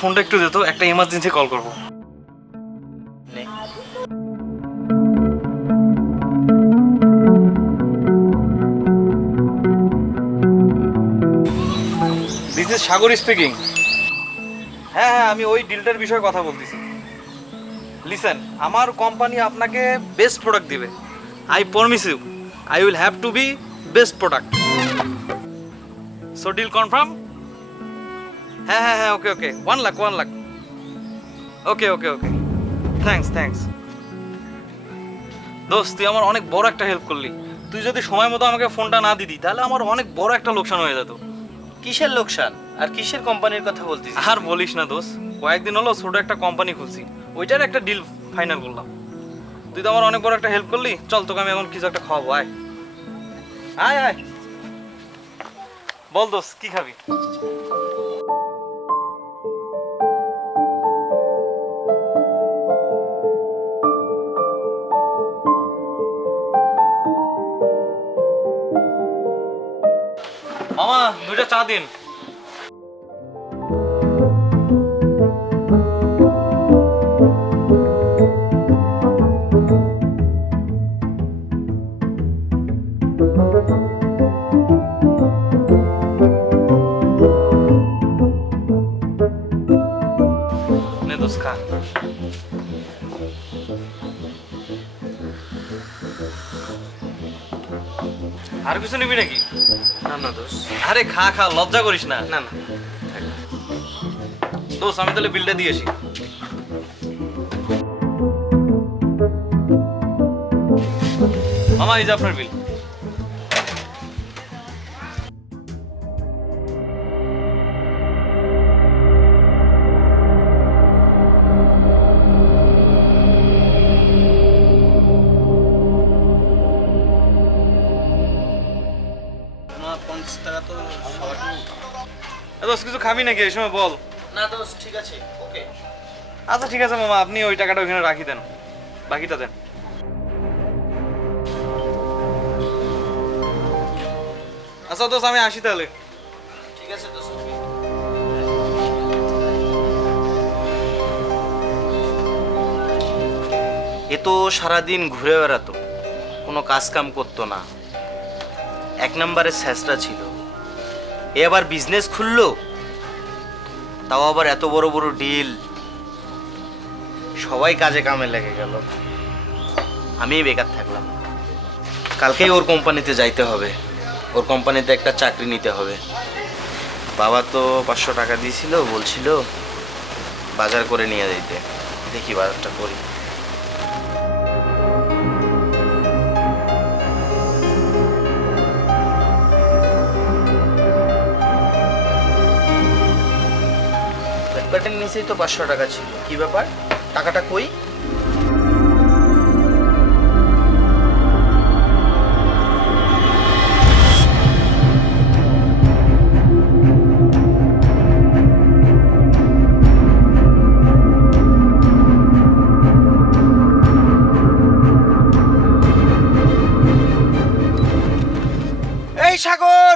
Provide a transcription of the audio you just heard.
ফোনটা একটু দে তো, একটা ইমার্জেন্সি কল করব। সাগর স্পিকিং হ্যাঁ হ্যাঁ আমি ওই ডিলটার বিষয়ে কথা বলতেছি। লিসেন আমার কোম্পানি আপনাকে বেস্ট প্রোডাক্ট দিবে। I promise you I will have to be best product so deal confirm হ্যাঁ হ্যাঁ হ্যাঁ okay okay. One lakh one lakh okay okay okay. Thanks thanks দোস্ত তুই আমার অনেক বড় একটা হেল্প করলি। তুই যদি সময় মতো আমাকে ফোনটা না দিতি তাহলে আমার অনেক বড় একটা লোকসান হয়ে যেত। কিসের লোকসান? আর কিসের কোম্পানির কথা বলতিস? আর বলিস না দোষ কয়েকদিন হলো ছোট একটা কোম্পানি খুলছি। ওইটার একটা ডিল ফাইনাল করলাম। তুই তো আমার অনেক বড় একটা হেল্প করলি চল তোকে আমি এখন কিছু একটা খাওয়াবো আয়। আয় আয়। বল দোষ কি খাবি? চা দিন। আর কিছু নিবি নাকি? না না, দোষ। আরে, খা খা, লজ্জা করিস না। না না। দোষ, আমি তাহলে বিলটা দিয়েছি মামা, এই যে আপনার বিল। পঞ্চাশ টাকা তো কিছু খাবি নাকি? এই সময় বল। না ঠিক আছে ওকে। আচ্ছা ঠিক আছে মামা আপনি ওই টাকাটা ওইখানে রাখি দেন। বাকিটা দেন। আচ্ছা দোষ আমি আসি তাহলে। ঠিক আছে এ তো সারাদিন ঘুরে বেড়াতো কোনো কাজ কাম করতো না। এক নম্বরে স্যাসটা ছিল। এ আবার বিজনেস খুললো? তাও আবার এত বড় বড় ডিল সবাই কাজে কামে লেগে গেল। আমি বেকার থাকলাম। কালকেই ওর কোম্পানিতে যাইতে হবে। ওর কোম্পানিতে একটা চাকরি নিতে হবে। বাবা তো পাঁচশো টাকা দিয়েছিল, বলছিল বাজার করে নিয়ে যাইতে। দেখি বাজারটা করি। পকেটের নিচেই তো পাঁচশো টাকা ছিল। কি ব্যাপার? টাকাটা কই? এই সাগর!